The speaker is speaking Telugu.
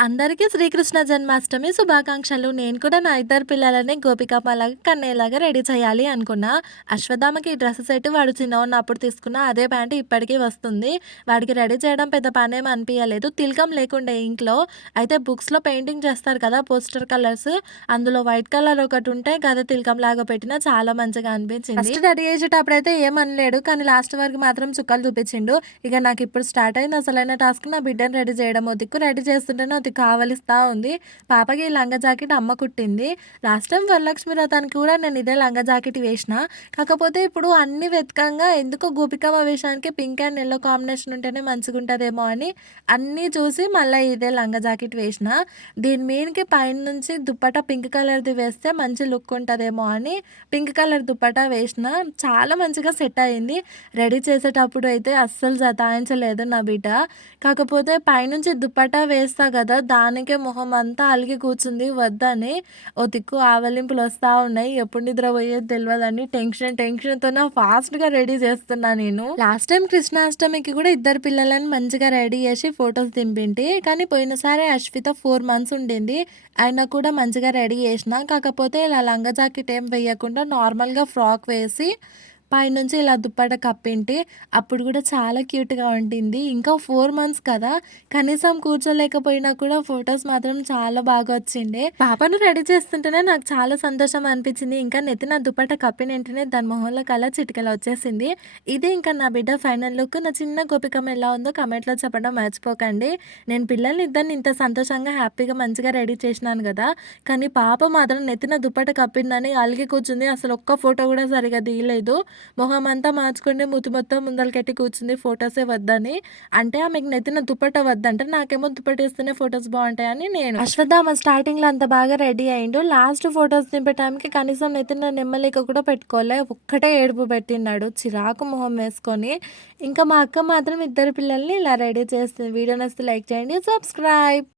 అందరికీ శ్రీకృష్ణ జన్మాష్టమి శుభాకాంక్షలు. నేను కూడా నా ఇద్దరు పిల్లలని గోపికమ్మలాగా, కన్నయ్యలాగా రెడీ చేయాలి అనుకున్నా. అశ్వత్థామకి ఈ డ్రెస్ సెట్ వాడు చిన్నగున్నప్పుడు తీసుకున్న అదే ప్యాంట్ ఇప్పటికీ వస్తుంది. వాడికి రెడీ చేయడం పెద్ద పనేం అనిపియలేదు. తిలకం లేకుండే ఇంట్లో. అయితే బుక్స్‌లో పెయింటింగ్ చేస్తారు కదా! Poster colours. అందులో వైట్ కలర్ ఒకటుంటే గదే తిలకంలాగా పెట్టినా చాలా మంచిగా అనిపించింది. ఫస్ట్ రెడీ చేసేటప్పుడైతే ఏమనలేడు. కానీ లాస్ట్ వరకు మాత్రం చుక్కలు చూపించిండు. ఇక నాకిప్పుడు స్టార్ట్ అయింది అసలైన టాస్క్. నా బిడ్డని రెడీ చేయడం. ఓ దిక్కు రెడీ చేస్తుంటేనే ఓ దిక్కు ఆవలిస్తా ఉంది. పాపకి ఈ లంగా జాకెట్ అమ్మ కుట్టింది. లాస్ట్ టైం వరలక్ష్మి వ్రతానికి కూడా నేను ఇదే లంగా జాకెట్ వేసిన. కాకపోతే ఇప్పుడు అన్ని వెతకంగా ఎందుకో గోపికమ్మ వేషానికి పింక్ అండ్ యెల్లో కాంబినేషన్ ఉంటేనే మంచిగుంటదేమో అని అన్నీ చూసి మళ్ళీ ఇదే లంగా జాకెట్ వేసిన. దీని మీదకి పైనుంచి దుప్పటా పింక్ కలర్‌ది వేస్తే మంచి లుక్ ఉంటదేమో అని పింక్ కలర్ దుప్పటా వేసిన. చాలా మంచిగా సెట్ అయింది. రెడీ చేసేటప్పుడు అయితే అస్సలు సతాయించలేదు నా బిడ్డ. కాకపోతే పైనుంచి దుప్పటా వేస్తా గదా! దానికే మొహం అంతా అలిగి కూర్చుంది వద్దని. ఓ దిక్కు ఆవలింపులు వస్తా ఉన్నాయి. ఎప్పుడు నిద్రపోయేది తెలవదని టెన్షన్‌తోనే ఫాస్ట్‌గా రెడీ చేస్తున్నా నేను. లాస్ట్ టైం కృష్ణాష్టమికి కూడా ఇద్దరు పిల్లలని మంచిగా రెడీ చేసి ఫోటోస్ దింపింటి. కానీ పోయినసారి అశ్విత 4 మంత్స్ ఉండింది. అయినా కూడా మంచిగా రెడీ చేసిన. కాకపోతే ఇలా లంగా జాకెట్ ఏం వేయకుండా నార్మల్‌గా ఫ్రాక్ వేసి పైనుంచి ఇలా దుప్పట కప్పింటి. అప్పుడు కూడా చాలా క్యూట్‌గా ఉండింది. ఇంకా 4 మంత్స్ కదా! కనీసం కూర్చోలేకపోయినా కూడా ఫోటోస్ మాత్రం చాలా బాగా వచ్చిండే. పాపను రెడీ చేస్తుంటేనే నాకు చాలా సంతోషం అనిపించింది. ఇంకా నెత్తిన దుప్పట కప్పిన వెంటనే దాని మొహంలో కళ చిటికెలో వచ్చేసింది. ఇది ఇంకా నా బిడ్డ ఫైనల్ లుక్. నా చిన్న గోపికమ్మ ఎలా ఉందో కామెంట్‌లో చెప్పడం మర్చిపోకండి. నేను పిల్లల్ని ఇద్దరిని ఇంత సంతోషంగా, హ్యాపీగా, మంచిగా రెడీ చేసినాను గదా! కానీ పాప మాత్రం నెత్తిన దుప్పట కప్పిందని అలిగి కూర్చుంది. అసలు ఒక్క ఫోటో కూడా సరిగ్గా తీయలేదు. మొహం అంతా మార్చుకొని మూతి మొత్తం ముందలకెట్టి కూర్చుంది ఫోటోసే వద్దని. అంటే ఆమెకు నెత్తిన దుప్పట వద్దంట. నాకేమో దుప్పటేస్తేనే ఫోటోస్ బావుంటాయని నేను. అశ్వత్థామ స్టార్టింగ్‌లో అంత బాగా రెడీ అయిండు. లాస్ట్ ఫోటోస్ దింపే టైంకి కనీసం నెత్తిన నెమ్మలిక కూడా పెట్టుకోలే. ఒక్కటే ఏడుపు పెట్టినాడు చిరాకు మొహం వేసుకొని. ఇంకా మా అక్క మాత్రం ఇద్దరు పిల్లల్ని ఇలా రెడీ చేస్తుంది. వీడియో నచ్చితే లైక్ చేయండి. సబ్స్క్రైబ్.